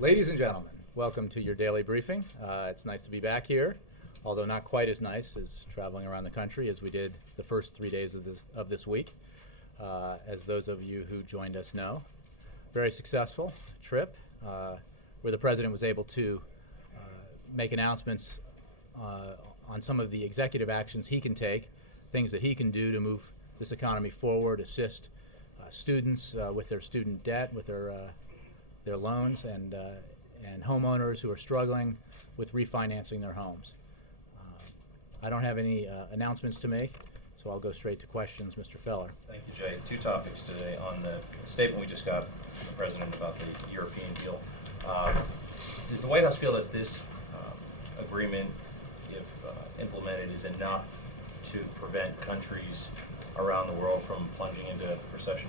Ladies and gentlemen, welcome to your daily briefing. It's nice to be back here, although not quite as nice as traveling around the country as we did the first 3 days of this week, as those of you who joined us know. Very successful trip where the President was able to make announcements on some of the executive actions he can take, things that he can do to move this economy forward, assist students with their student debt, with their loans, and homeowners who are struggling with refinancing their homes. I don't have any announcements to make, so I'll go straight to questions. Mr. Feller. Thank you, Jay. Two topics today. On the statement we just got from the President about the European deal, does the White House feel that this agreement, if implemented, is enough to prevent countries around the world from plunging into recession?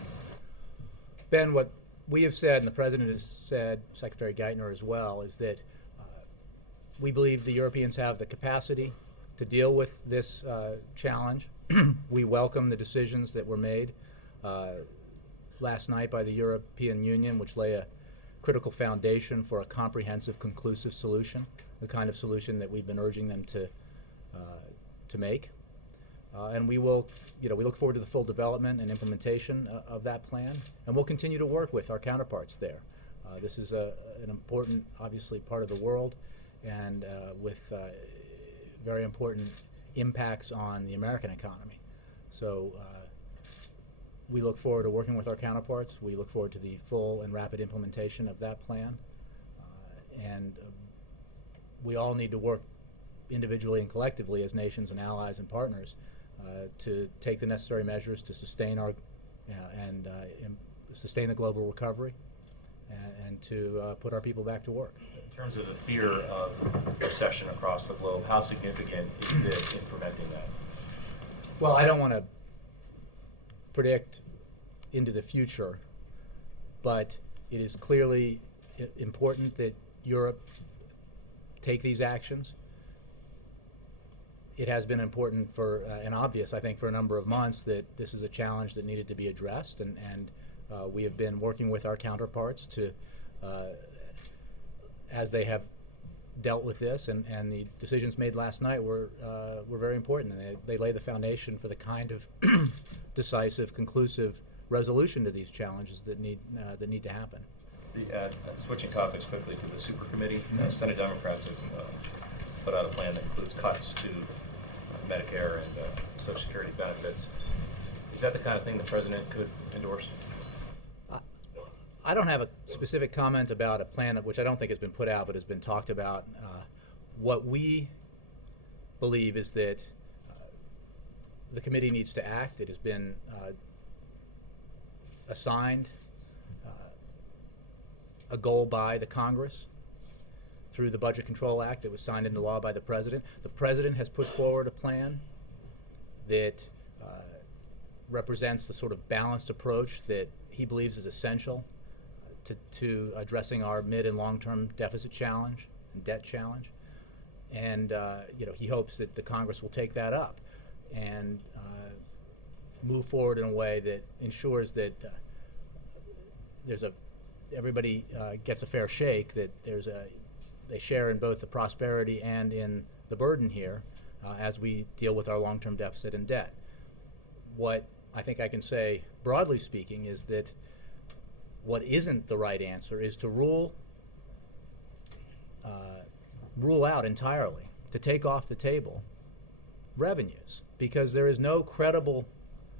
Ben, what we have said, and the President has said, Secretary Geithner as well, is that we believe the Europeans have the capacity to deal with this challenge. We welcome the decisions that were made last night by the European Union, which lay a critical foundation for a comprehensive, conclusive solution, the kind of solution that we've been urging them to make. And we will, we look forward to the full development and implementation of that plan, and we'll continue to work with our counterparts there. This is an important, obviously, part of the world, and with very important impacts on the American economy. So we look forward to working with our counterparts. We look forward to the full and rapid implementation of that plan, and we all need to work individually and collectively as nations and allies and partners to take the necessary measures to sustain our sustain the global recovery and to put our people back to work. In terms of the fear of recession across the globe, how significant is this in preventing that? Well, I don't want to predict into the future, but it is clearly important that Europe take these actions. It has been important for, and obvious, I think, for a number of months that this is a challenge that needed to be addressed, and we have been working with our counterparts to, as they have dealt with this, and the decisions made last night were very important. And they lay the foundation for the kind of decisive, conclusive resolution to these challenges that need to happen. Switching topics quickly to the super committee, Senate Democrats have put out a plan that includes cuts to Medicare and Social Security benefits. Is that the kind of thing the President could endorse? I don't have a specific comment about a plan which I don't think has been put out but has been talked about. What we believe is that the committee needs to act. It has been assigned a goal by the Congress through the Budget Control Act that was signed into law by the President. The President has put forward a plan that represents the sort of balanced approach that he believes is essential to addressing our mid- and long-term deficit challenge and debt challenge. And he hopes that the Congress will take that up and move forward in a way that ensures that everybody gets a fair shake, that they share in both the prosperity and in the burden here as we deal with our long-term deficit and debt. What I think I can say, broadly speaking, is that what isn't the right answer is to rule out entirely, to take off the table revenues, because there is no credible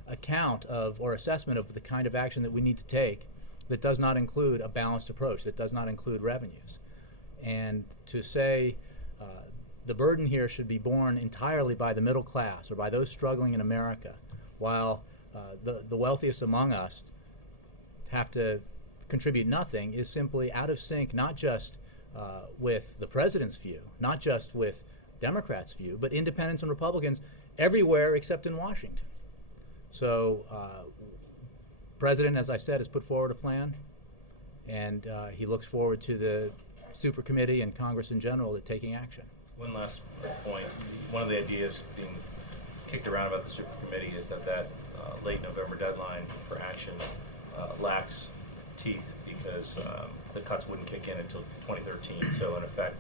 account of or assessment of the kind of action that we need to take that does not include a balanced approach, that does not include revenues. And to say the burden here should be borne entirely by the middle class or by those struggling in America, while the wealthiest among us have to contribute nothing, is simply out of sync, not just with the President's view, not just with Democrats' view, but independents and Republicans everywhere except in Washington. So President, as I said, has put forward a plan, and he looks forward to the super committee and Congress in general at taking action. One last point. One of the ideas being kicked around about the super committee is that late November deadline for action lacks teeth because the cuts wouldn't kick in until 2013. So in effect,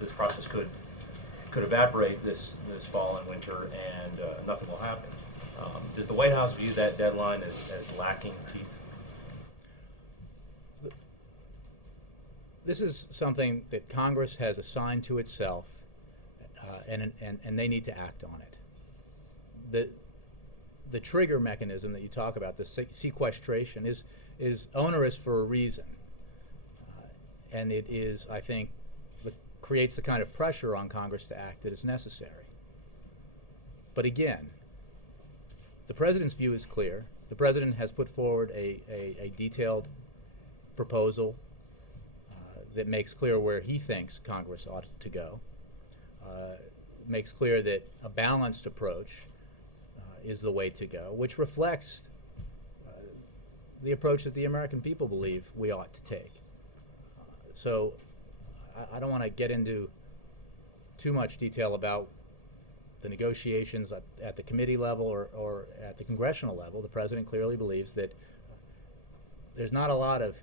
this process could evaporate this fall and winter, and nothing will happen. Does the White House view that deadline as lacking teeth? This is something that Congress has assigned to itself, and they need to act on it. The trigger mechanism that you talk about, the sequestration, is onerous for a reason, and it is, I think, creates the kind of pressure on Congress to act that is necessary. But again, the President's view is clear. The President has put forward a detailed proposal that makes clear where he thinks Congress ought to go, makes clear that a balanced approach is the way to go, which reflects the approach that the American people believe we ought to take. So I don't want to get into too much detail about the negotiations at the committee level or at the congressional level. The President clearly believes that there's not a lot of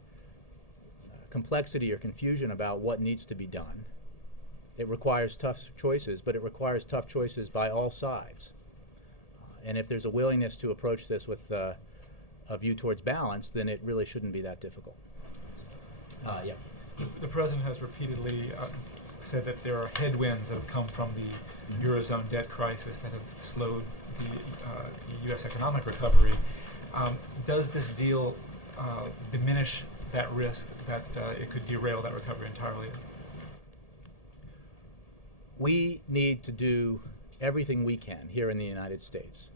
complexity or confusion about what needs to be done. It requires tough choices, but it requires tough choices by all sides. And if there's a willingness to approach this with a view towards balance, then it really shouldn't be that difficult. Yeah. The President has repeatedly said that there are headwinds that have come from the Eurozone debt crisis that have slowed the U.S. economic recovery. Does this deal diminish that risk that it could derail that recovery entirely? We need to do everything we can here in the United States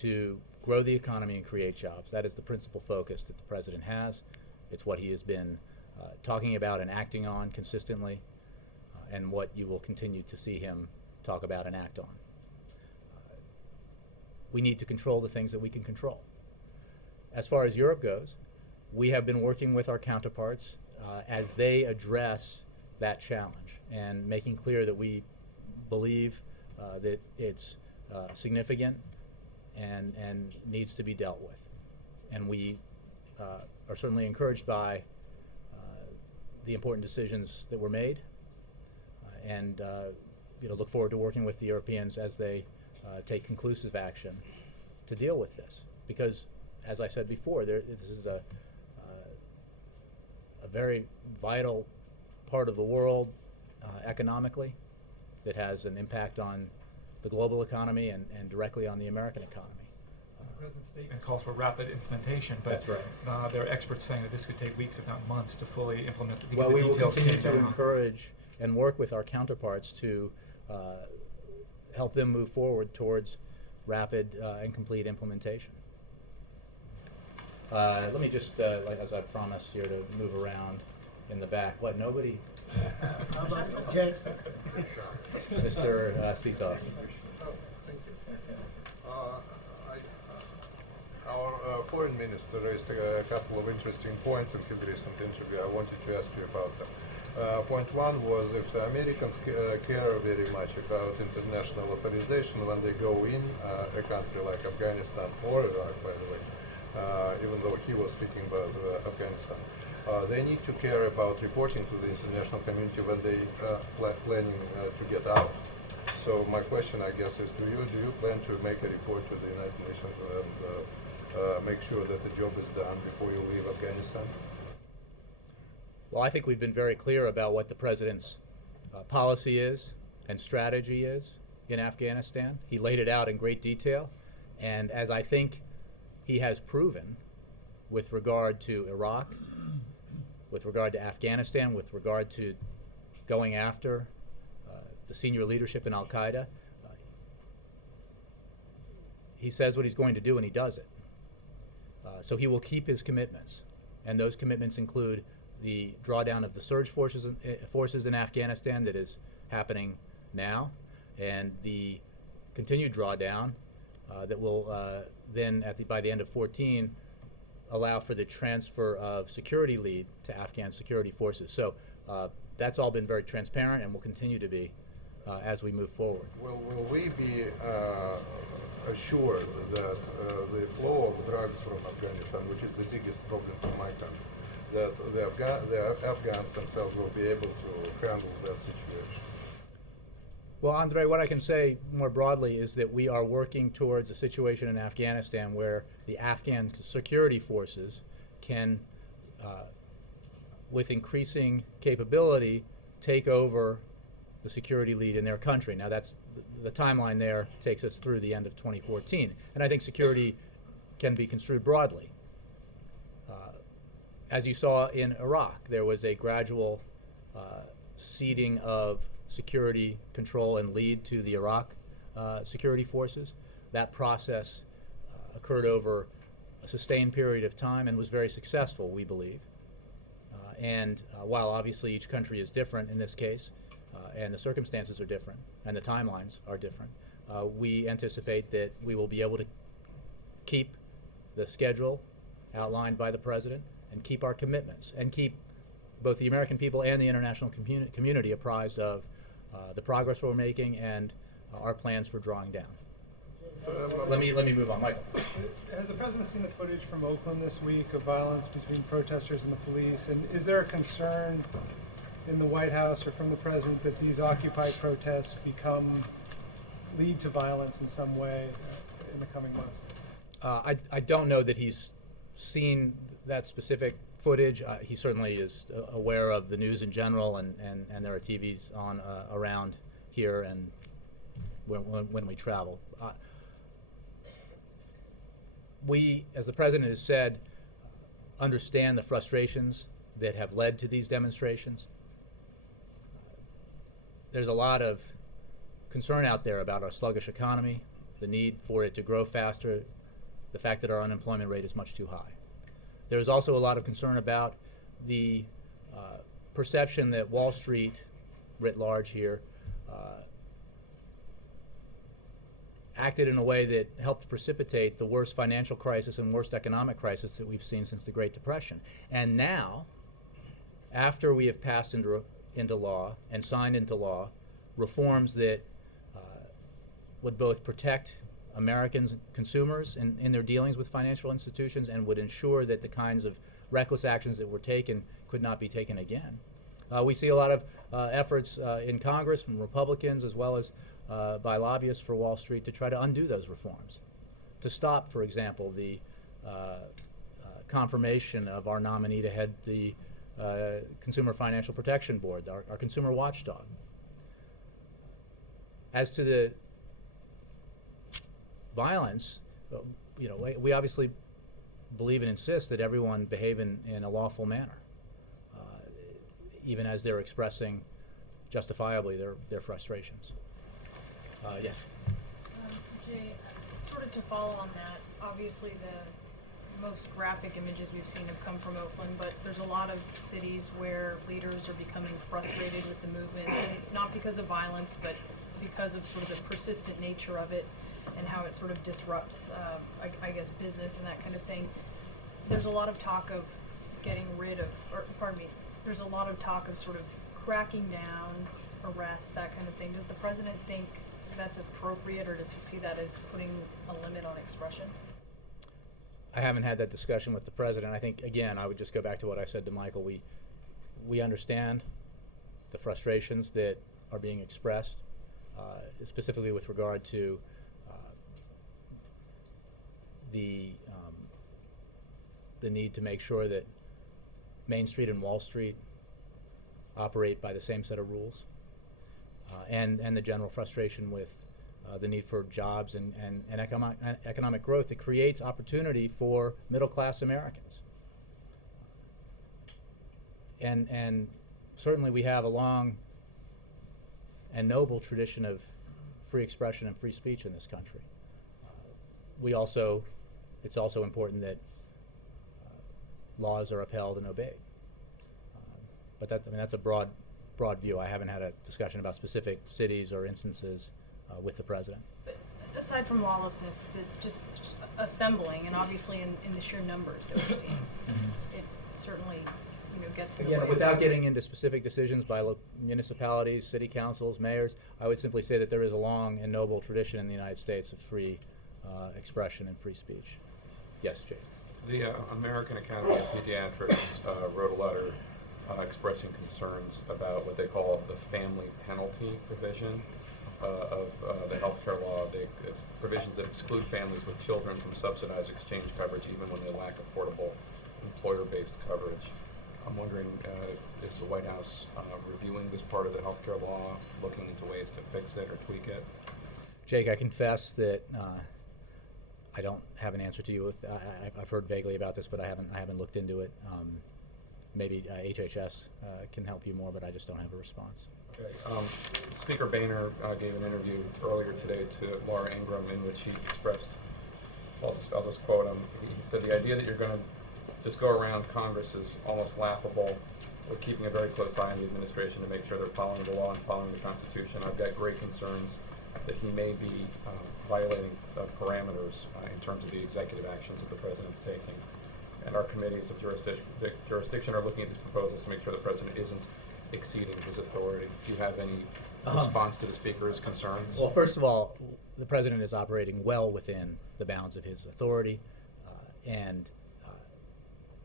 to grow the economy and create jobs. That is the principal focus that the President has. It's what he has been talking about and acting on consistently, and what you will continue to see him talk about and act on. We need to control the things that we can control. As far as Europe goes, we have been working with our counterparts as they address that challenge and making clear that we believe that it's significant and needs to be dealt with. And we are certainly encouraged by the important decisions that were made, and look forward to working with the Europeans as they take conclusive action to deal with this. Because, as I said before, this is a very vital part of the world economically that has an impact on the global economy and directly on the American economy. The President's statement calls for rapid implementation, but that's right. There are experts saying that this could take weeks, if not months, to fully implement. Well, we will continue to encourage and work with our counterparts to help them move forward towards rapid and complete implementation. Let me just, like as I promised here, to move around in the back. What, nobody? How about Jay? Mr. Sitov. Our foreign minister raised a couple of interesting points in his recent interview. I wanted to ask you about them. Point one was if the Americans care very much about international authorization when they go in a country like Afghanistan or Iraq, by the way, even though he was speaking about Afghanistan. They need to care about reporting to the international community when they planning to get out. So my question, I guess, is do you plan to make a report to the United Nations and make sure that the job is done before you leave Afghanistan? Well, I think we've been very clear about what the President's policy is and strategy is in Afghanistan. He laid it out in great detail, and as I think he has proven with regard to Iraq, with regard to Afghanistan, with regard to going after the senior leadership in Al-Qaeda, he says what he's going to do and he does it. So he will keep his commitments, and those commitments include the drawdown of the surge forces in Afghanistan that is happening now, and the continued drawdown that will then, by the end of 2014, allow for the transfer of security lead to Afghan security forces. So that's all been very transparent and will continue to be as we move forward. Will we be assured that the flow of drugs from Afghanistan, which is the biggest problem for my country, that the Afghans themselves will be able to handle that situation? Well, Andrei, what I can say more broadly is that we are working towards a situation in Afghanistan where the Afghan security forces can, with increasing capability, take over the security lead in their country. Now, that's the timeline there takes us through the end of 2014, and I think security can be construed broadly. As you saw in Iraq, there was a gradual ceding of security control and lead to the Iraq security forces. That process occurred over a sustained period of time and was very successful, we believe. And while obviously each country is different in this case, and the circumstances are different, and the timelines are different, we anticipate that we will be able to keep the schedule outlined by the President and keep our commitments and keep both the American people and the international community apprised of the progress we're making and our plans for drawing down. Let me move on, Michael. Has the President seen the footage from Oakland this week of violence between protesters and the police? And is there a concern in the White House or from the President that these Occupy protests lead to violence in some way in the coming months? I don't know that he's seen that specific footage. He certainly is aware of the news in general, and there are TVs on around here and when we travel. We, as the President has said, understand the frustrations that have led to these demonstrations. There's a lot of concern out there about our sluggish economy, the need for it to grow faster, the fact that our unemployment rate is much too high. There's also a lot of concern about the perception that Wall Street, writ large here, acted in a way that helped precipitate the worst financial crisis and worst economic crisis that we've seen since the Great Depression. And now, after we have passed into law and signed into law reforms that would both protect Americans, consumers, in their dealings with financial institutions, and would ensure that the kinds of reckless actions that were taken could not be taken again. We see a lot of efforts in Congress from Republicans as well as by lobbyists for Wall Street to try to undo those reforms, to stop, for example, the confirmation of our nominee to head the Consumer Financial Protection Board, our consumer watchdog. As to the violence, we obviously believe and insist that everyone behave in a lawful manner, even as they're expressing justifiably their frustrations. Yes? Jay, sort of to follow on that, obviously the most graphic images we've seen have come from Oakland, but there's a lot of cities where leaders are becoming frustrated with the movements, and not because of violence, but because of sort of the persistent nature of it and how it sort of disrupts, I guess, business and that kind of thing. There's a lot of talk of getting rid of, there's a lot of talk of sort of cracking down, arrests, that kind of thing. Does the President think that's appropriate, or does he see that as putting a limit on expression? I haven't had that discussion with the President. I think, again, I would just go back to what I said to Michael. We understand the frustrations that are being expressed, specifically with regard to the need to make sure that Main Street and Wall Street operate by the same set of rules, and the general frustration with the need for jobs and economic growth that creates opportunity for middle-class Americans. And certainly we have a long and noble tradition of free expression and free speech in this country. It's also important that laws are upheld and obeyed. But that's a broad view. I haven't had a discussion about specific cities or instances with the President. But aside from lawlessness, just assembling, and obviously in the sheer numbers that we're seeing, it certainly gets in the way Again, of without that. getting into specific decisions by municipalities, city councils, mayors, I would simply say that there is a long and noble tradition in the United States of free expression and free speech. Yes, Jake. The American Academy of Pediatrics wrote a letter expressing concerns about what they call the family penalty provision of the healthcare law. Provisions that exclude families with children from subsidized exchange coverage even when they lack affordable employer-based coverage. I'm wondering, is the White House reviewing this part of the healthcare law, looking into ways to fix it or tweak it? Jake, I confess that I don't have an answer to you. I've heard vaguely about this, but I haven't looked into it. Maybe HHS can help you more, but I just don't have a response. Okay. Speaker Boehner gave an interview earlier today to Laura Ingraham in which he expressed, I'll just quote him, he said, "The idea that you're going to just go around Congress is almost laughable. We're keeping a very close eye on the administration to make sure they're following the law and following the Constitution. I've got great concerns that he may be violating parameters in terms of the executive actions that the President's taking. And our committees of jurisdiction are looking at these proposals to make sure the President isn't exceeding his authority." Do you have any response to the Speaker's concerns? Well, first of all, the President is operating well within the bounds of his authority and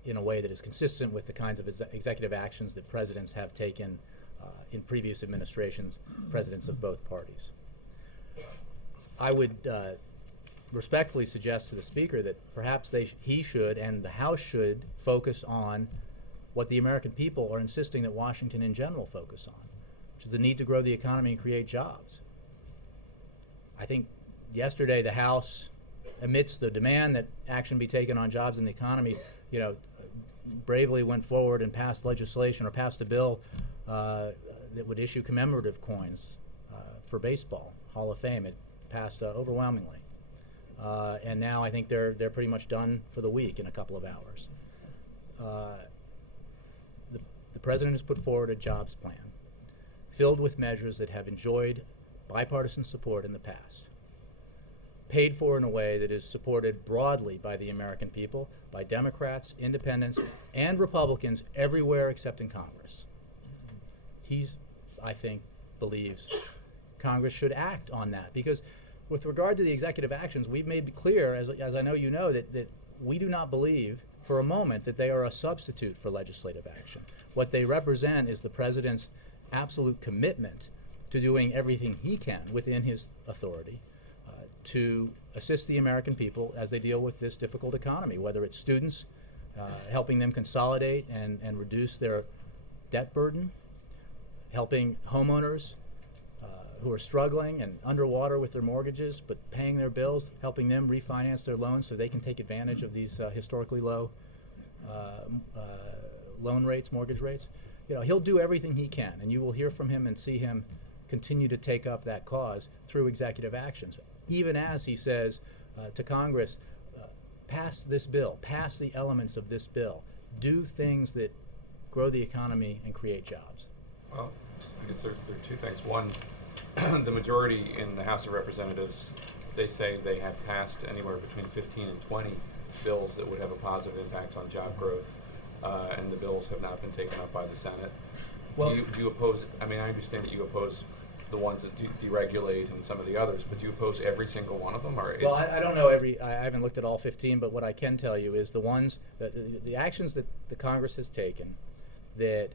in a way that is consistent with the kinds of executive actions that presidents have taken in previous administrations, presidents of both parties. I would respectfully suggest to the Speaker that perhaps he should and the House should focus on what the American people are insisting that Washington in general focus on, which is the need to grow the economy and create jobs. I think yesterday the House, amidst the demand that action be taken on jobs and the economy, bravely went forward and passed legislation or passed a bill that would issue commemorative coins for baseball, Hall of Fame. It passed overwhelmingly. And now I think they're pretty much done for the week in a couple of hours. The President has put forward a jobs plan filled with measures that have enjoyed bipartisan support in the past, paid for in a way that is supported broadly by the American people, by Democrats, independents, and Republicans everywhere except in Congress. I think, believes Congress should act on that because with regard to the executive actions, we've made it clear, as I know you know, that we do not believe for a moment that they are a substitute for legislative action. What they represent is the President's absolute commitment to doing everything he can within his authority to assist the American people as they deal with this difficult economy, whether it's students, helping them consolidate and reduce their debt burden, helping homeowners who are struggling and underwater with their mortgages but paying their bills, helping them refinance their loans so they can take advantage of these historically low loan rates, mortgage rates. He'll do everything he can, and you will hear from him and see him continue to take up that cause through executive actions, even as he says to Congress, pass this bill, pass the elements of this bill, do things that grow the economy and create jobs. Well, I guess there are two things. One, the majority in the House of Representatives, they say they have passed anywhere between 15 and 20 bills that would have a positive impact on job growth, and the bills have not been taken up by the Senate. Well, do you oppose, I understand that you oppose the ones that deregulate and some of the others, but do you oppose every single one of them? Or well, I don't know I haven't looked at all 15, but what I can tell you is the actions that the Congress has taken that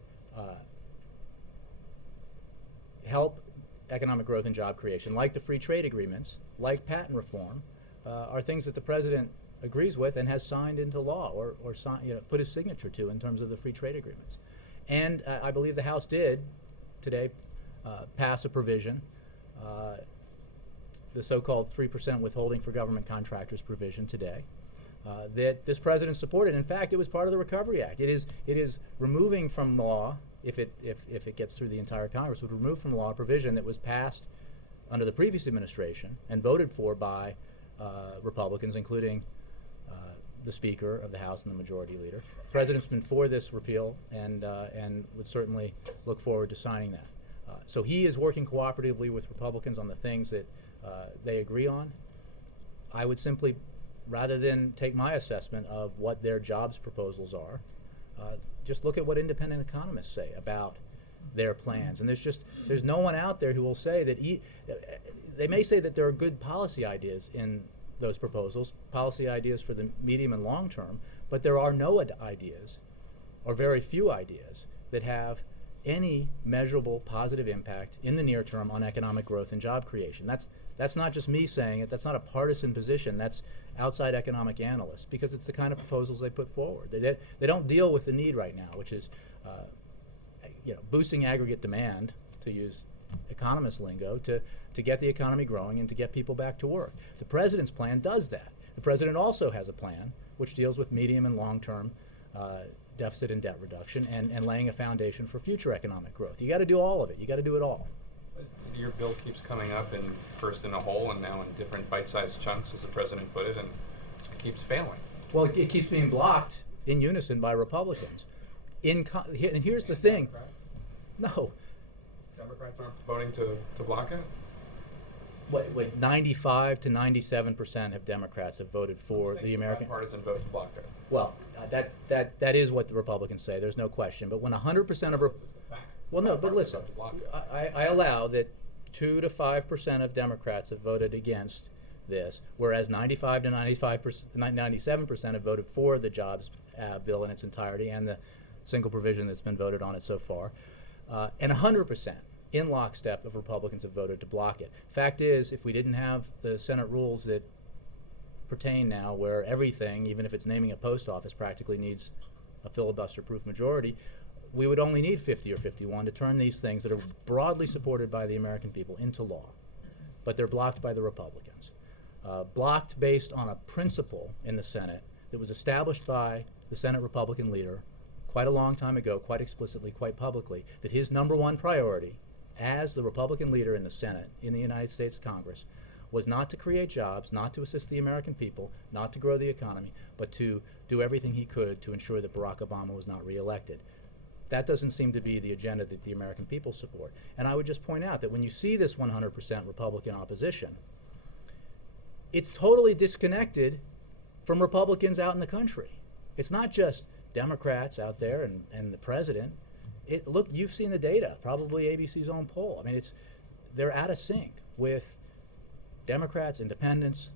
help economic growth and job creation, like the free trade agreements, like patent reform, are things that the President agrees with and has signed into law or put his signature to in terms of the free trade agreements. And I believe the House did today pass a provision, the so-called 3% withholding for government contractors provision today, that this President supported. In fact, it was part of the Recovery Act. It is removing from law, if it gets through the entire Congress, would remove from law a provision that was passed under the previous administration and voted for by Republicans, including the Speaker of the House and the Majority Leader. The President's been for this repeal and would certainly look forward to signing that. So he is working cooperatively with Republicans on the things that they agree on. I would simply, rather than take my assessment of what their jobs proposals are, Just look at what independent economists say about their plans. And there's no one out there who will say that they may say that there are good policy ideas in those proposals, policy ideas for the medium and long term, but there are no ideas, or very few ideas, that have any measurable positive impact in the near term on economic growth and job creation. That's not just me saying it, that's not a partisan position, that's outside economic analysts, because it's the kind of proposals they put forward. They don't deal with the need right now, which is boosting aggregate demand, to use economist lingo, to get the economy growing and to get people back to work. The president's plan does that. The president also has a plan which deals with medium and long-term deficit and debt reduction and laying a foundation for future economic growth. You got to do all of it. You got to do it all. Your bill keeps coming up, first in a whole and now in different bite-sized chunks, as the president put it, and it keeps failing. Well, it keeps being blocked in unison by Republicans. And here's the thing. No. Democrats aren't voting to block it? Wait, 95 to 97% of Democrats have voted for the American bipartisan vote to block it. Well, that is what the Republicans say. There's no question. But when 100% of well, no, but listen, I allow that 2 to 5% of Democrats have voted against this, whereas 95 to 97% have voted for the jobs bill in its entirety and the single provision that's been voted on it so far, and 100% in lockstep of Republicans have voted to block it. Fact is, if we didn't have the Senate rules that pertain now, where everything, even if it's naming a post office, practically needs a filibuster-proof majority, we would only need 50 or 51 to turn these things that are broadly supported by the American people into law. But they're blocked by the Republicans. Blocked based on a principle in the Senate that was established by the Senate Republican leader quite a long time ago, quite explicitly, quite publicly, that his number one priority as the Republican leader in the Senate, in the United States Congress, was not to create jobs, not to assist the American people, not to grow the economy, but to do everything he could to ensure that Barack Obama was not reelected. That doesn't seem to be the agenda that the American people support. And I would just point out that when you see this 100% Republican opposition, it's totally disconnected from Republicans out in the country. It's not just Democrats out there and the president. Look, you've seen the data, probably ABC's own poll. I mean, they're out of sync with Democrats, independents,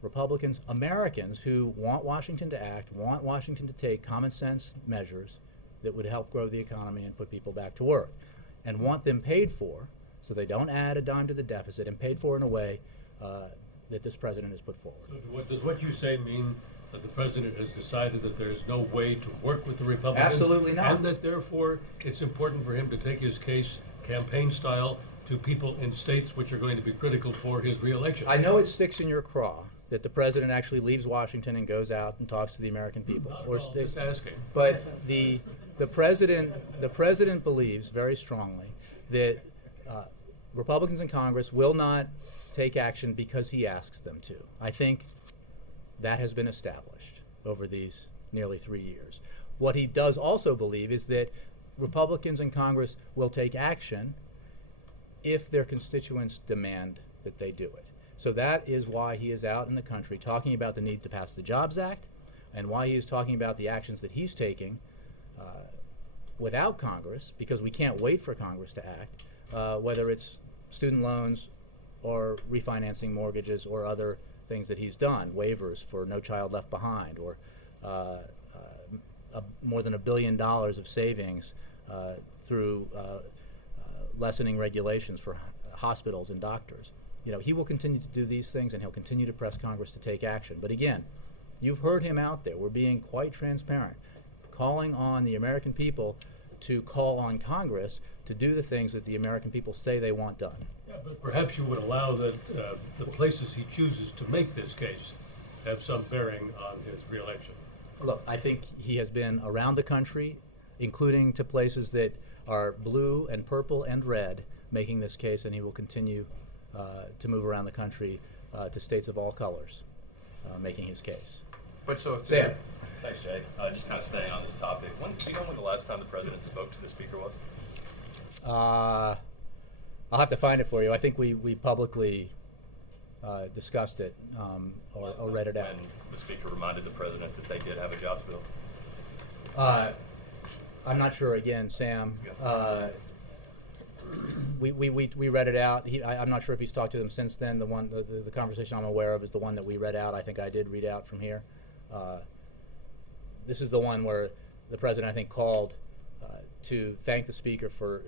Republicans, Americans who want Washington to act, want Washington to take common sense measures that would help grow the economy and put people back to work, and want them paid for so they don't add a dime to the deficit, and paid for in a way that this president has put forward. So does what you say mean that the president has decided that there's no way to work with the Republicans? Absolutely not. And that therefore it's important for him to take his case campaign style to people in states which are going to be critical for his reelection? I know it sticks in your craw that the president actually leaves Washington and goes out and talks to the American people. Not at all, just asking. But the president believes very strongly that Republicans in Congress will not take action because he asks them to. I think that has been established over these nearly 3 years. What he does also believe is that Republicans in Congress will take action if their constituents demand that they do it. So that is why he is out in the country talking about the need to pass the Jobs Act, and why he is talking about the actions that he's taking without Congress, because we can't wait for Congress to act, whether it's student loans or refinancing mortgages or other things that he's done, waivers for No Child Left Behind, or more than $1 billion of savings through lessening regulations for hospitals and doctors. He will continue to do these things, and he'll continue to press Congress to take action. But again, you've heard him out there. We're being quite transparent, calling on the American people to call on Congress to do the things that the American people say they want done. Yeah, but perhaps you would allow that the places he chooses to make this case have some bearing on his reelection. Look, I think he has been around the country, including to places that are blue and purple and red, making this case, and he will continue to move around the country to states of all colors, making his case. But so if Sam. Thanks, Jay. Just kind of staying on this topic. Do you know when the last time the president spoke to the speaker was? I'll have to find it for you. I think we publicly discussed it or read it out. When the speaker reminded the president that they did have a jobs bill? I'm not sure, again, Sam. We read it out. I'm not sure if he's talked to them since then. The conversation I'm aware of is the one that we read out. I think I did read out from here. This is the one where the president, I think, called to thank the speaker for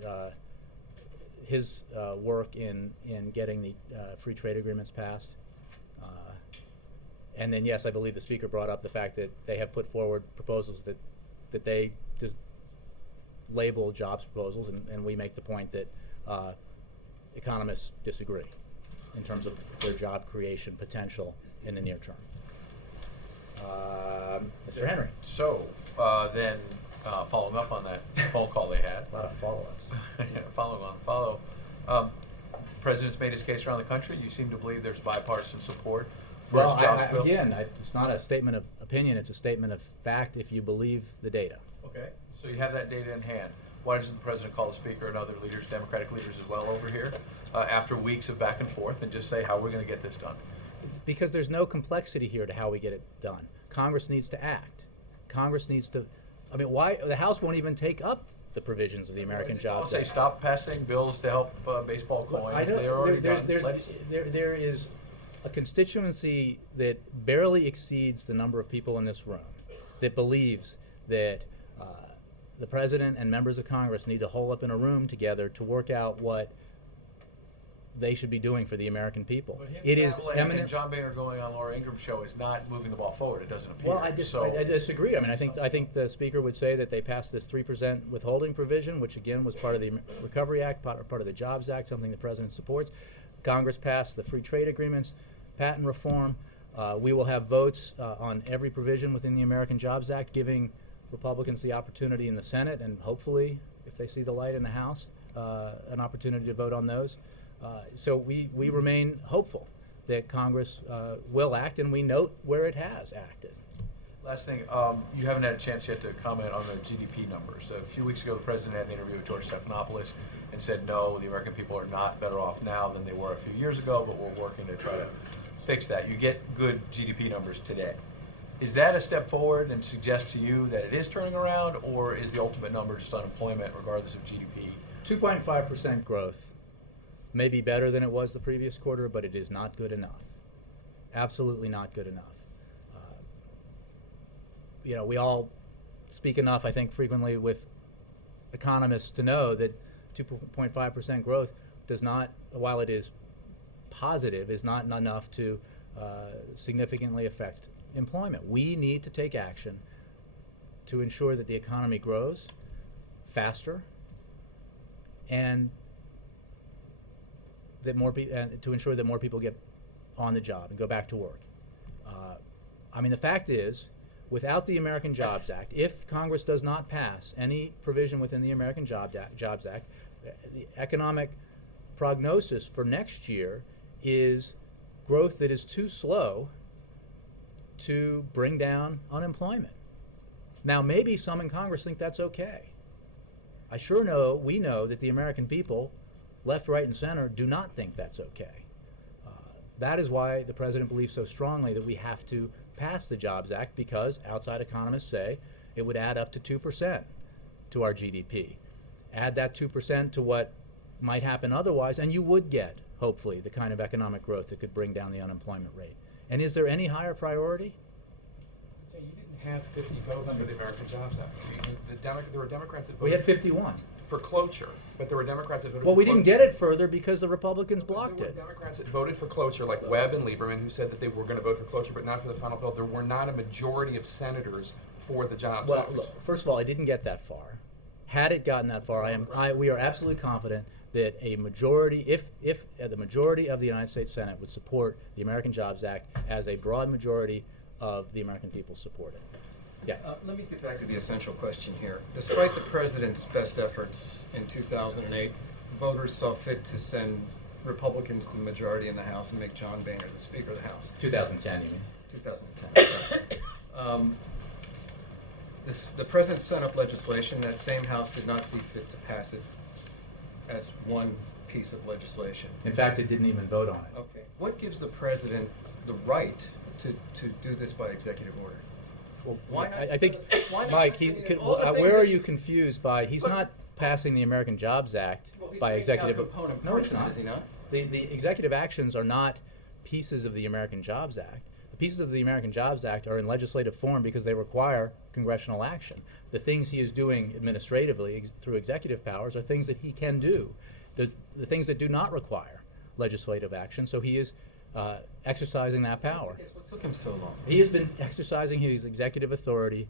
his work in getting the free trade agreements passed. And then, yes, I believe the speaker brought up the fact that they have put forward proposals that they just label jobs proposals, and we make the point that economists disagree in terms of their job creation potential in the near term. Mr. Henry. So, then, following up on that phone call they had. A lot of follow-ups. Yeah, President's made his case around the country. You seem to believe there's bipartisan support for Well, his jobs bill. it's not a statement of opinion, it's a statement of fact if you believe the data. Okay, so you have that data in hand. Why doesn't the president call the speaker and other leaders, Democratic leaders as well, over here after weeks of back and forth and just say how we're going to get this done? Because there's no complexity here to how we get it done. Congress needs to act. Congress needs to, why, the House won't even take up the provisions of the American Jobs Say Act. stop passing bills to help baseball coins. I know, They're already done. there is a constituency that barely exceeds the number of people in this room that believes that the president and members of Congress need to hole up in a room together to work out what they should be doing for the American people. But him It is battling eminent. and John Boehner going on Laura Ingram's show is not moving the ball forward. It doesn't appear. Well, I disagree. I think the speaker would say that they passed this 3% withholding provision, which again was part of the Recovery Act, part of the Jobs Act, something the president supports. Congress passed the free trade agreements, patent reform. We will have votes on every provision within the American Jobs Act, giving Republicans the opportunity in the Senate, and hopefully, if they see the light in the House, an opportunity to vote on those. So we remain hopeful that Congress will act, and we note where it has acted. Last thing, you haven't had a chance yet to comment on the GDP numbers. A few weeks ago, the president had an interview with George Stephanopoulos and said, no, the American people are not better off now than they were a few years ago, but we're working to try to fix that. You get good GDP numbers today. Is that a step forward and suggest to you that it is turning around, or is the ultimate number just unemployment regardless of GDP? 2.5% growth may be better than it was the previous quarter, but it is not good enough. Absolutely not good enough. We all speak enough, I think, frequently with economists to know that 2.5% growth does not, while it is positive, is not enough to significantly affect employment. We need to take action to ensure that the economy grows faster and that to ensure that more people get on the job and go back to work. The fact is, without the American Jobs Act, if Congress does not pass any provision within the American Jobs Act, the economic prognosis for next year is growth that is too slow to bring down unemployment. Now, maybe some in Congress think that's okay. We know that the American people, left, right, and center, do not think that's okay. That is why the president believes so strongly that we have to pass the Jobs Act, because outside economists say it would add up to 2% to our GDP. Add that 2% to what might happen otherwise, and you would get, hopefully, the kind of economic growth that could bring down the unemployment rate. And is there any higher priority? You didn't have 50 votes for the American Jobs Act. There were Democrats that voted. We had 51. For cloture, but there were Democrats that voted Well, for we cloture. didn't get it further because the Republicans blocked There were it. Democrats that voted for cloture, like Webb and Lieberman, who said that they were going to vote for cloture, but not for the final bill. There were not a majority of senators for the Jobs Well, Act. look, first of all, it didn't get that far. Had it gotten that far, we are absolutely confident that a majority, if the majority of the United States Senate would support the American Jobs Act, as a broad majority of the American people support it. Yeah. Let me get back to the essential question here. Despite the president's best efforts in 2008, voters saw fit to send Republicans to the majority in the House and make John Boehner the Speaker of the House. 2010, you mean? 2010. The president sent up legislation. That same House did not see fit to pass it as one piece of legislation. In fact, it didn't even vote on it. Okay. What gives the president the right to do this by executive order? Well, Why not? I think, Why not? Mike, All the things where are that you confused by? He's But- not passing the American Jobs Act Well, he's by bringing out executive. component No, parts he's of it, not. is he not? The executive actions are not pieces of the American Jobs Act. The pieces of the American Jobs Act are in legislative form because they require congressional action. The things he is doing administratively through executive powers are things that he can do. The things that do not require legislative action, so he is exercising that power. What took him so long? He has been exercising his executive authority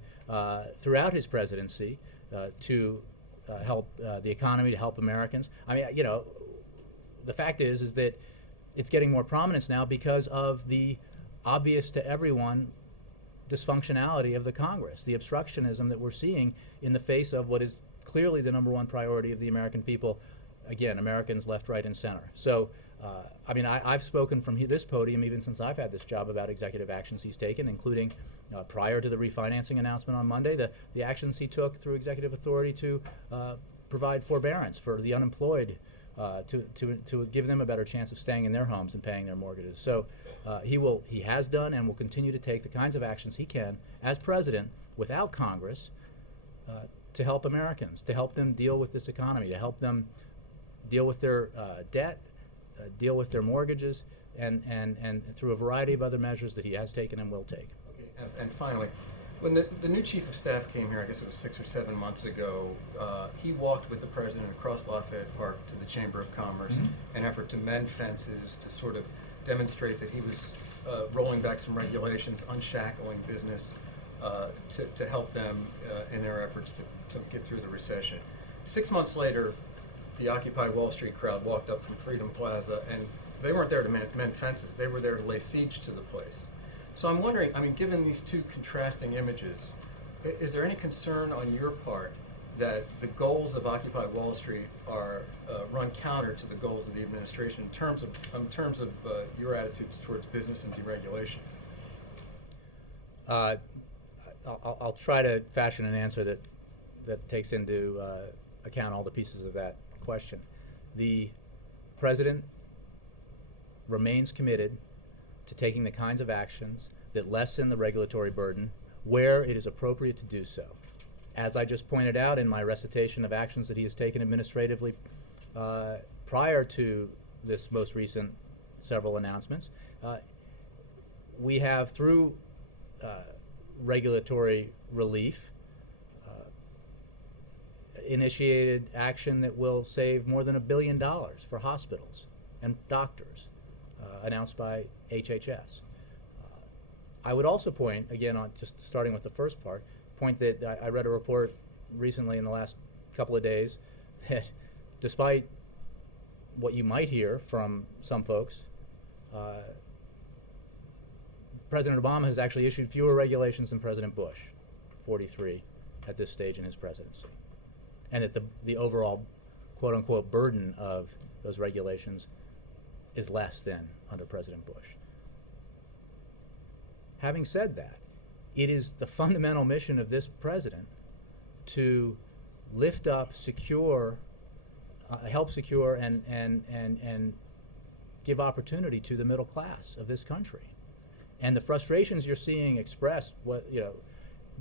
throughout his presidency to help the economy, to help Americans. I mean, the fact is that it's getting more prominence now because of the obvious to everyone dysfunctionality of the Congress, the obstructionism that we're seeing in the face of what is clearly the #1 priority of the American people. Again, Americans left, right, and center. So, I mean, I've spoken from this podium even since I've had this job about executive actions he's taken, including prior to the refinancing announcement on Monday, the actions he took through executive authority to provide forbearance for the unemployed, to give them a better chance of staying in their homes and paying their mortgages. So he has done and will continue to take the kinds of actions he can as president without Congress to help Americans, to help them deal with this economy, to help them deal with their debt, deal with their mortgages, and through a variety of other measures that he has taken and will take. Okay, and finally, when the new chief of staff came here, I guess it was 6 or 7 months ago, he walked with the president across Lafayette Park to the Chamber of Commerce in an effort to mend fences, to sort of demonstrate that he was rolling back some regulations, unshackling business, to help them in their efforts to get through the recession. 6 months later, the Occupy Wall Street crowd walked up from Freedom Plaza, and they weren't there to mend fences. They were there to lay siege to the place. So I'm wondering, I mean, given these two contrasting images, is there any concern on your part that the goals of Occupy Wall Street are run counter to the goals of the administration in terms of your attitudes towards business and deregulation? I'll try to fashion an answer that takes into account all the pieces of that question. The president remains committed to taking the kinds of actions that lessen the regulatory burden where it is appropriate to do so. As I just pointed out in my recitation of actions that he has taken administratively prior to this most recent several announcements, we have, through regulatory relief, initiated action that will save more than $1 billion for hospitals and doctors, announced by HHS. I would also point, again, on just starting with the first part, point that I read a report recently in the last couple of days that despite what you might hear from some folks, President Obama has actually issued fewer regulations than President Bush, 43 at this stage in his presidency. And that the overall quote-unquote burden of those regulations is less than under President Bush. Having said that, it is the fundamental mission of this president to lift up, secure, help secure, and give opportunity to the middle class of this country. And the frustrations you're seeing expressed,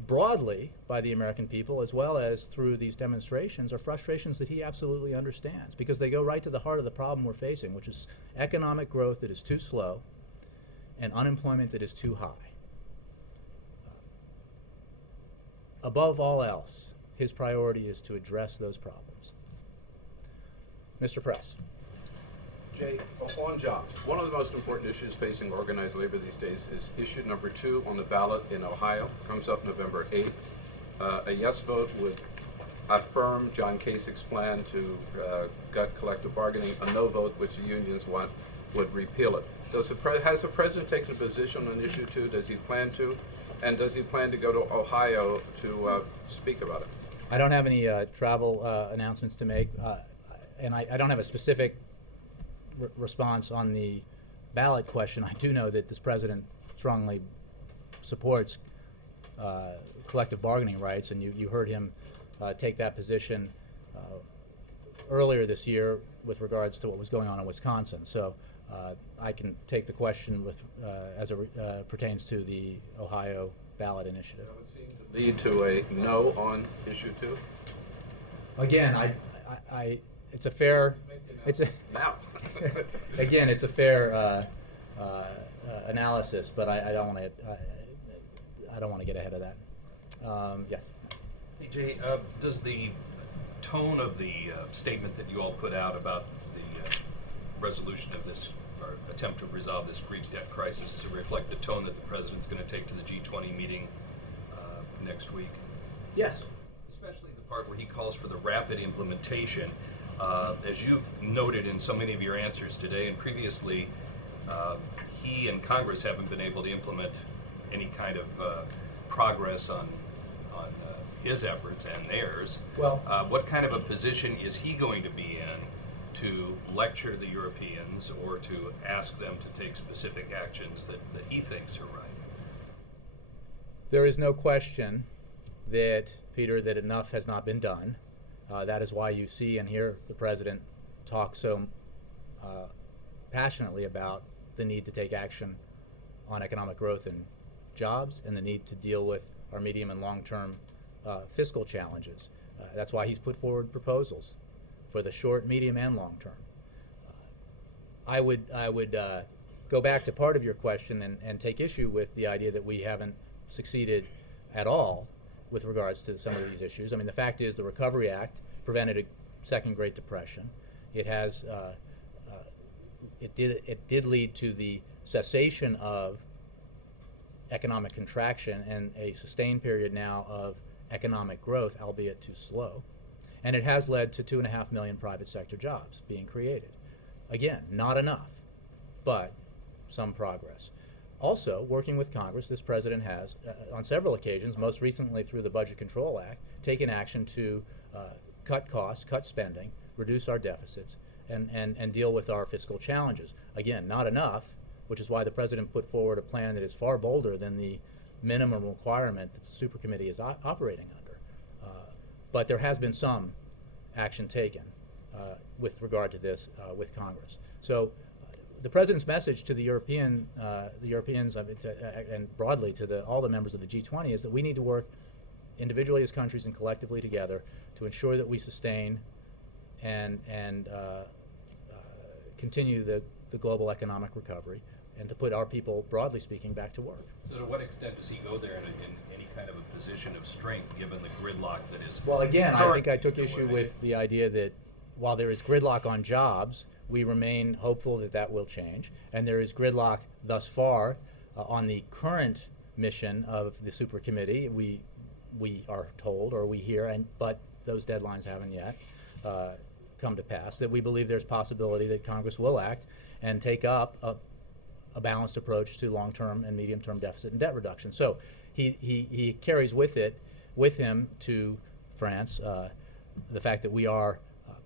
broadly by the American people, as well as through these demonstrations, are frustrations that he absolutely understands, because they go right to the heart of the problem we're facing, which is economic growth that is too slow and unemployment that is too high. Above all else, his priority is to address those problems. Mr. Press. Jay, on jobs, one of the most important issues facing organized labor these days is issue number 2 on the ballot in Ohio. Comes up November 8th. A yes vote would affirm John Kasich's plan to gut collective bargaining. A no vote, which the unions want, would repeal it. Has the president taken a position on issue 2? Does he plan to? And does he plan to go to Ohio to speak about it? I don't have any travel announcements to make, and I don't have a specific response on the ballot question. I do know that this president strongly supports collective bargaining rights, and you heard him take that position earlier this year with regards to what was going on in Wisconsin. So I can take the question with as it pertains to the Ohio ballot initiative. That would seem to lead to a no on issue 2. Again, it's a fair, Now. again, it's a fair analysis, but I don't want to. I don't want to get ahead of that. Yes. Hey Jay, does the tone of the statement that you all put out about the resolution of this, or attempt to resolve this Greek debt crisis, reflect the tone that the president's going to take to the G20 meeting next week? Yes. Especially the part where he calls for the rapid implementation. As you've noted in so many of your answers today and previously, he and Congress haven't been able to implement any kind of progress on his efforts and theirs. Well, what kind of a position is he going to be in to lecture the Europeans or to ask them to take specific actions that he thinks are right? there is no question that, Peter, that enough has not been done. That is why you see and hear the president talk so passionately about the need to take action on economic growth and jobs and the need to deal with our medium and long-term fiscal challenges. That's why he's put forward proposals for the short, medium, and long term. I would go back to part of your question and take issue with the idea that we haven't succeeded at all with regards to some of these issues. I mean, the fact is the Recovery Act prevented a second Great Depression. It has it did lead to the cessation of economic contraction and a sustained period now of economic growth, albeit too slow. And it has led to 2.5 million private sector jobs being created. Again, not enough, but some progress. Also, working with Congress, this president has, on several occasions, most recently through the Budget Control Act, taken action to cut costs, cut spending, reduce our deficits, and deal with our fiscal challenges. Again, not enough, which is why the president put forward a plan that is far bolder than the minimum requirement that the supercommittee is operating under. But there has been some action taken with regard to this with Congress. So the president's message to the Europeans and broadly to all the members of the G20 is that we need to work individually as countries and collectively together to ensure that we sustain and continue the global economic recovery and to put our people, broadly speaking, back to work. So to what extent does he go there in any kind of a position of strength given the gridlock that is? Well, again, I think I took issue with the idea that while there is gridlock on jobs, we remain hopeful that that will change. And there is gridlock thus far on the current mission of the supercommittee. We are told, or we hear, but those deadlines haven't yet come to pass, that we believe there's possibility that Congress will act and take up a balanced approach to long-term and medium-term deficit and debt reduction. So he carries with him to France the fact that we are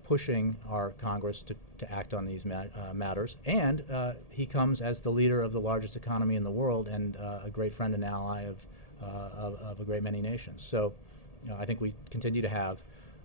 pushing our Congress to act on these matters, and he comes as the leader of the largest economy in the world and a great friend and ally of a great many nations. So I think we continue to have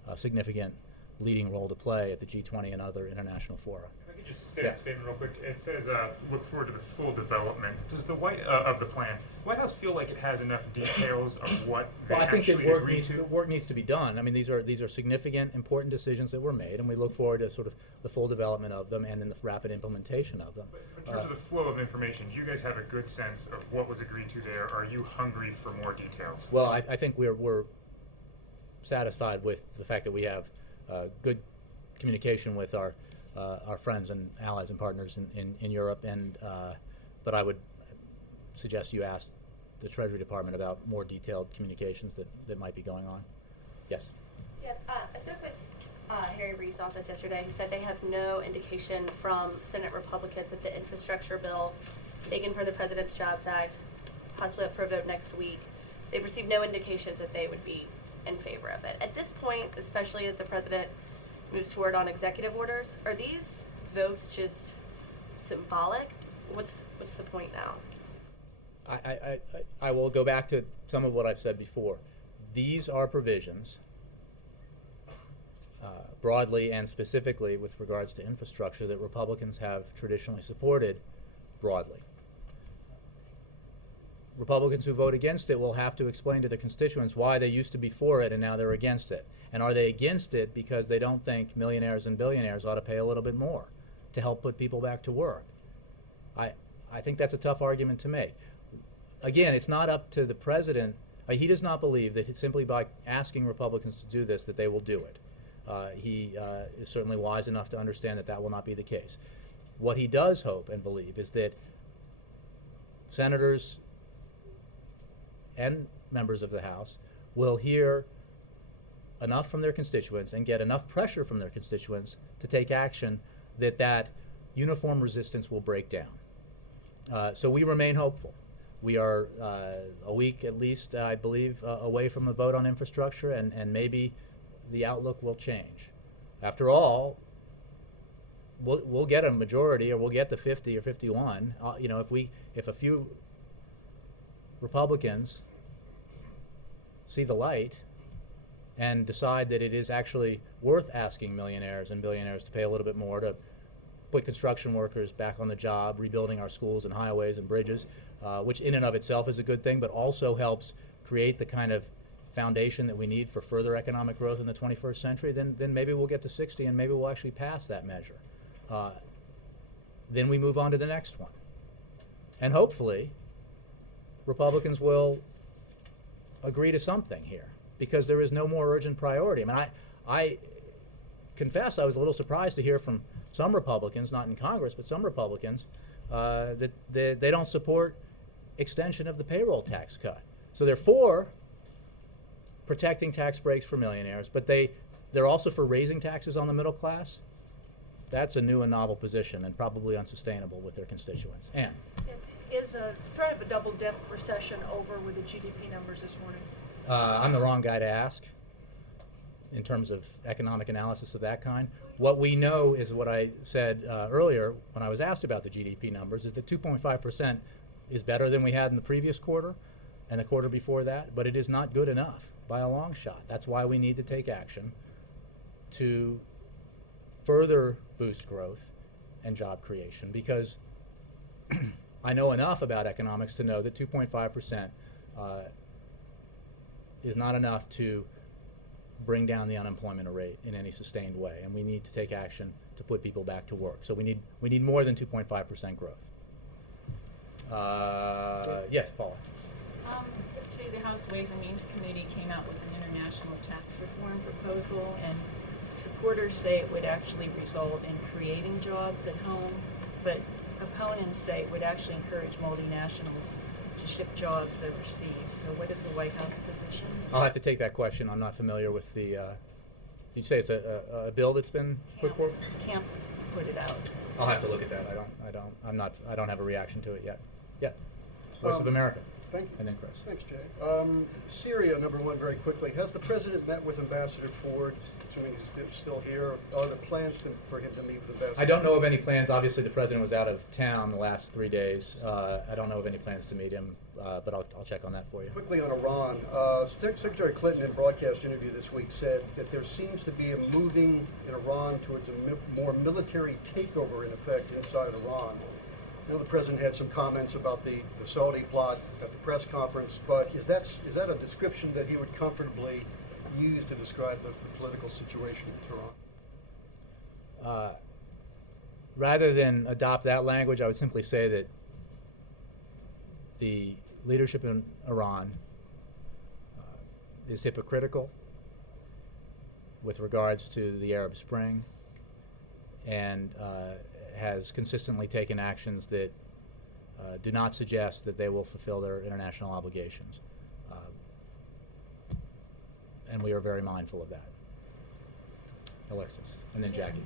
a significant leading role to play at the G20 and other international fora. If I could just state a statement real quick. It says, look forward to the full development. Does the of the plan, White House feel like it has enough details of what they I think actually that agree to? work needs to be done. I mean, these are significant, important decisions that were made, and we look forward to sort of the full development of them and then the rapid implementation of them. But in terms of the flow of information, do you guys have a good sense of what was agreed to there? Are you hungry for more details? Well, I think we're satisfied with the fact that we have good communication with our friends and allies and partners in Europe, and but I would suggest you ask the Treasury Department about more detailed communications that might be going on. Yes? Yes, I spoke with Harry Reid's office yesterday, who said they have no indication from Senate Republicans that the infrastructure bill taken from the President's Jobs Act, possibly up for a vote next week, they've received no indications that they would be in favor of it. At this point, especially as the President moves forward on executive orders, are these votes just symbolic? What's the point now? I will go back to some of what I've said before. These are provisions, broadly and specifically with regards to infrastructure, that Republicans have traditionally supported broadly. Republicans who vote against it will have to explain to their constituents why they used to be for it and now they're against it. And are they against it because they don't think millionaires and billionaires ought to pay a little bit more to help put people back to work? I think that's a tough argument to make. Again, it's not up to the president. He does not believe that simply by asking Republicans to do this that they will do it. He is certainly wise enough to understand that that will not be the case. What he does hope and believe is that senators and members of the House will hear enough from their constituents and get enough pressure from their constituents to take action that uniform resistance will break down. So we remain hopeful. We are a week at least, I believe, away from a vote on infrastructure, and maybe the outlook will change. After all, we'll get a majority, or we'll get the 50 or 51. You know, if a few Republicans see the light and decide that it is actually worth asking millionaires and billionaires to pay a little bit more to put construction workers back on the job, rebuilding our schools and highways and bridges, which in and of itself is a good thing, but also helps create the kind of foundation that we need for further economic growth in the 21st century, then maybe we'll get to 60 and maybe we'll actually pass that measure. Then we move on to the next one. And hopefully, Republicans will agree to something here, because there is no more urgent priority. I mean, I confess I was a little surprised to hear from some Republicans, not in Congress, but some Republicans, that they don't support extension of the payroll tax cut. So they're for protecting tax breaks for millionaires, but they're also for raising taxes on the middle class. That's a new and novel position and probably unsustainable with their constituents. Ann? Is a threat of a double-dip recession over with the GDP numbers this morning? I'm the wrong guy to ask in terms of economic analysis of that kind. What we know is what I said earlier when I was asked about the GDP numbers, is that 2.5% is better than we had in the previous quarter and the quarter before that, but it is not good enough by a long shot. That's why we need to take action to further boost growth and job creation, because I know enough about economics to know that 2.5% is not enough to bring down the unemployment rate in any sustained way, and we need to take action to put people back to work. So we need more than 2.5% growth. Yes, Paula. Yesterday, the House Ways and Means Committee came out with an international tax reform proposal, and supporters say it would actually result in creating jobs at home, but opponents say it would actually encourage multinationals to ship jobs overseas. So what is the White House position? I'll have to take that question. I'm not familiar with the, did you say it's a bill that's been put forward? Camp put it out. I'll have to look at that. I don't have a reaction to it yet. Yeah. Voice of America. Thank you. And then Chris. Thanks, Jay. Syria, number one, very quickly. Has the president met with Ambassador Ford, assuming he's still here? Are there plans for him to meet with Ambassador? I don't know of any plans. Obviously, the president was out of town the last 3 days. I don't know of any plans to meet him, but I'll check on that for you. Quickly on Iran, Secretary Clinton in a broadcast interview this week said that there seems to be a moving in Iran towards a more military takeover, in effect, inside Iran. I know the president had some comments about the Saudi plot at the press conference, but is that a description that he would comfortably use to describe the political situation in Tehran? Rather than adopt that language, I would simply say that the leadership in Iran is hypocritical with regards to the Arab Spring, and has consistently taken actions that do not suggest that they will fulfill their international obligations. And we are very mindful of that. Alexis, and then Jackie,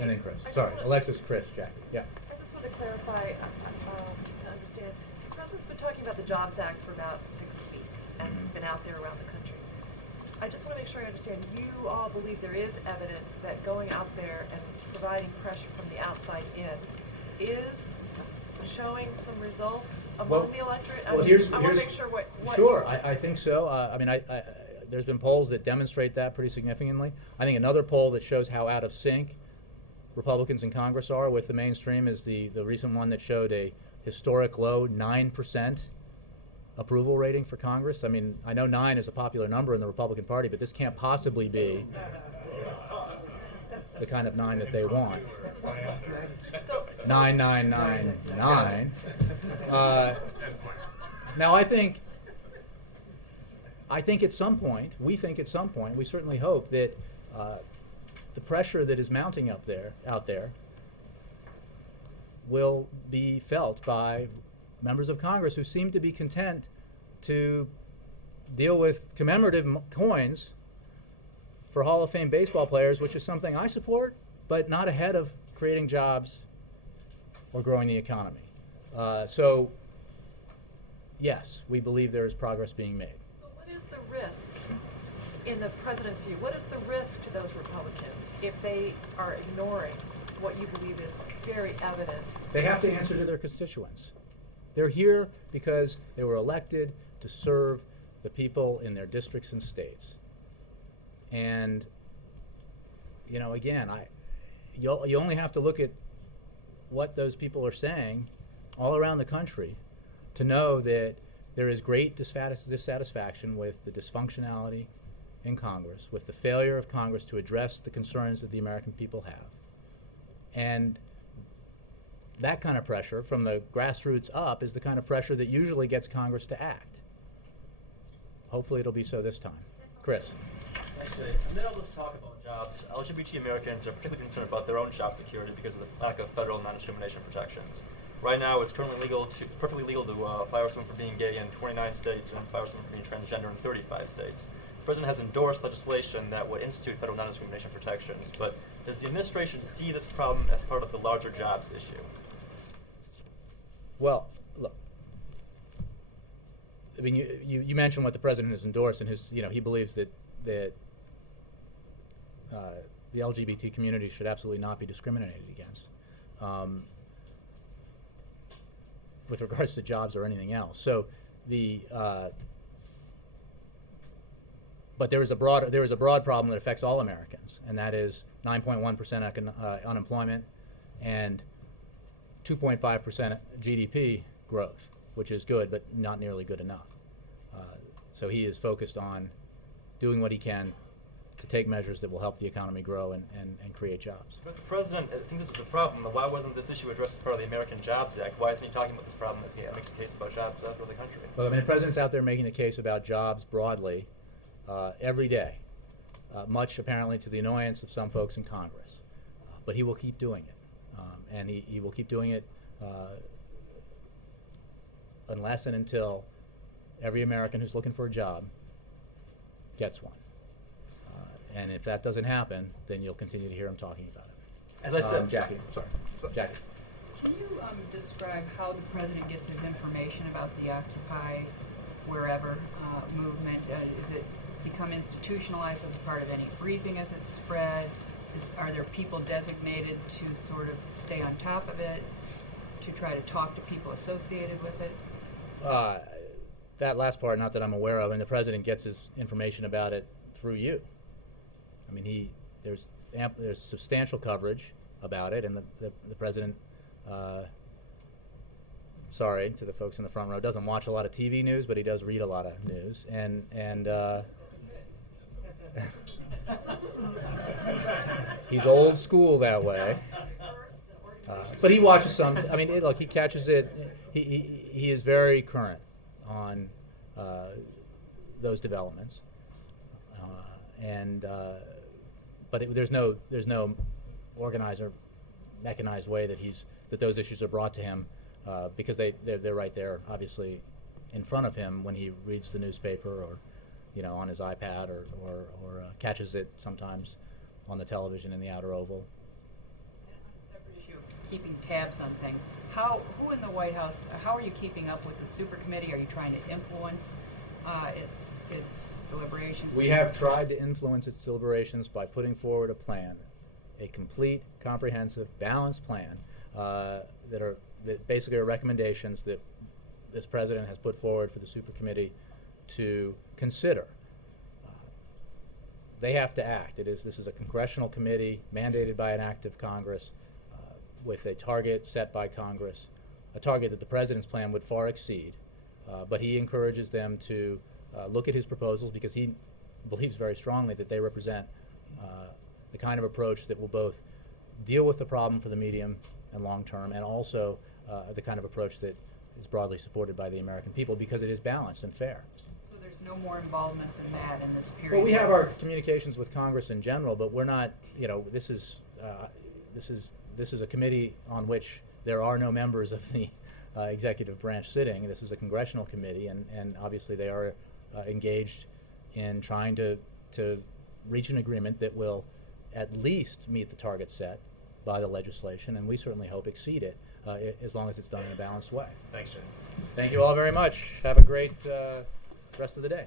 and then Chris. Sorry, Alexis, Chris, Jackie. Yeah. I just want to clarify to understand. The president's been talking about the Jobs Act for about 6 weeks and been out there around the country. I just want to make sure I understand. You all believe there is evidence that going out there and providing pressure from the outside in is showing some results among the electorate? I want to make sure what Sure, I think so. I mean, there's been polls that demonstrate that pretty significantly. I think another poll that shows how out of sync Republicans in Congress are with the mainstream is the recent one that showed a historic low 9% approval rating for Congress. I mean, I know 9 is a popular number in the Republican Party, but this can't possibly be the kind of 9 that they want. 9999. Now, I think at some point, we certainly hope that the pressure that is mounting out there will be felt by members of Congress who seem to be content to deal with commemorative coins for Hall of Fame baseball players, which is something I support, but not ahead of creating jobs or growing the economy. So, yes, we believe there is progress being made. So what is the risk, in the president's view, what is the risk to those Republicans if they are ignoring what you believe is very evident? They have to answer to their constituents. They're here because they were elected to serve the people in their districts and states. And, you know, again, you only have to look at what those people are saying all around the country to know that there is great dissatisfaction with the dysfunctionality in Congress, with the failure of Congress to address the concerns that the American people have. And that kind of pressure from the grassroots up is the kind of pressure that usually gets Congress to act. Hopefully it'll be so this time. Chris. Actually, amid all this talk about jobs, LGBT Americans are particularly concerned about their own job security because of the lack of federal non-discrimination protections. Right now, it's currently perfectly legal to fire someone for being gay in 29 states and fire someone for being transgender in 35 states. The President has endorsed legislation that would institute federal non-discrimination protections, but does the administration see this problem as part of the larger jobs issue? Well, look, I mean, you mentioned what the President has endorsed, and he believes that the LGBT community should absolutely not be discriminated against with regards to jobs or anything else. So but there is a broad problem that affects all Americans, and that is 9.1% unemployment and 2.5% GDP growth, which is good, but not nearly good enough. So he is focused on doing what he can to take measures that will help the economy grow and create jobs. But the President, I think this is a problem. Why wasn't this issue addressed as part of the American Jobs Act? Why isn't he talking about this problem as he makes a case about jobs all over the country? Well, I mean, the President's out there making the case about jobs broadly every day, much apparently to the annoyance of some folks in Congress. But he will keep doing it. And he will keep doing it unless and until every American who's looking for a job gets one. And if that doesn't happen, then you'll continue to hear him talking about it. As I said, Jackie, sorry. Jackie. Can you describe how the President gets his information about the Occupy Wherever movement? Is it become institutionalized as a part of any briefing as it's spread? Are there people designated to sort of stay on top of it, to try to talk to people associated with it? That last part, not that I'm aware of, and the President gets his information about it through you. I mean, there's substantial coverage about it, and the President, sorry to the folks in the front row, doesn't watch a lot of TV news, but he does read a lot of news, and he's old school that way. But he watches some. I mean, look, he catches it. He is very current on those developments, but there's no organized or mechanized way that those issues are brought to him because they're right there, obviously, in front of him when he reads the newspaper or on his iPad or catches it sometimes on the television in the outer oval. Keeping tabs on things. Who in the White House, how are you keeping up with the super committee? Are you trying to influence its deliberations? We have tried to influence its deliberations by putting forward a plan, a complete, comprehensive, balanced plan that basically are recommendations that this President has put forward for the super committee to consider. They have to act. This is a congressional committee mandated by an act of Congress with a target set by Congress, a target that the President's plan would far exceed, But he encourages them to look at his proposals because he believes very strongly that they represent the kind of approach that will both deal with the problem for the medium and long term, and also the kind of approach that is broadly supported by the American people because it is balanced and fair. So there's no more involvement than that in this period? Well, we have our communications with Congress in general, but we're not, this is a committee on which there are no members of the executive branch sitting. This is a congressional committee, and obviously they are engaged in trying to reach an agreement that will at least meet the target set by the legislation, and we certainly hope exceed it, as long as it's done in a balanced way. Thanks, Jim. Thank you all very much. Have a great rest of the day.